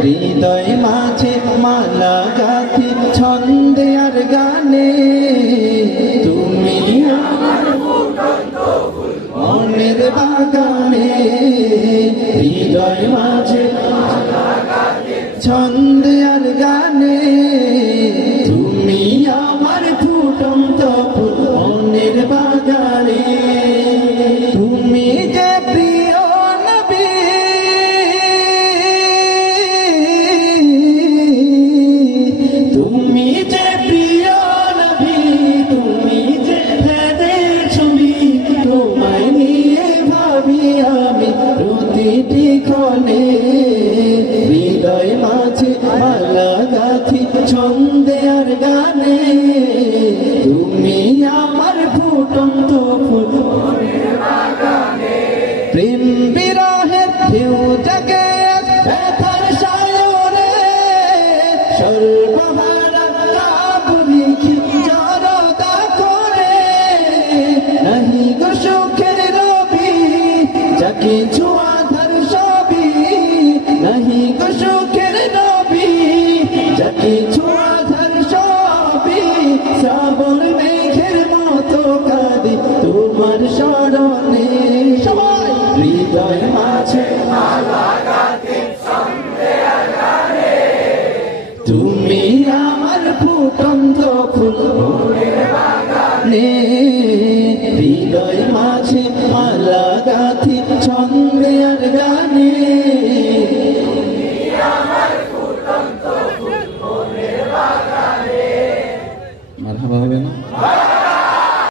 হৃদয় মাঝে মালা গাথি ছন্দে আর গানে তুমি মনের বাগানে হৃদয় মাঝে ছন্দে আর গানে তুমি আমার ফুটন্ত ফুল মনের বাগানে তুমি যে প্রিয় নবী তুমি যে প্রিয় নবী তুমি যে হৃদয়ের ছবি তোমায় নিয়ে ভাবি আমি প্রতিটি ক্ষণে হৃদয় মাঝে মালা গাথি ছন্দে আর গানে তুমি আমার ফুটন্ত ফুল প্রেম বিরহের ঢেউ জাগে ব্যথার সায়রে সর্বহারা কাব লিখি জড়তা করে নাহি গো সুখের রবি যাকে ছোঁয়াধার সবই নাহি গো সুখের রবি যাকে ছোঁয়াধার সবই শ্রাবণ মেঘের মতো কাঁদি তোমার স্মরণে সবাই হৃদয় মাঝে মালা গাথি ছন্দে আর গানে তুমি আমার ফুটন্ত ফুল মনের বাগানে হৃদয় মাঝে মালা গাথি ছন্দে আর গানে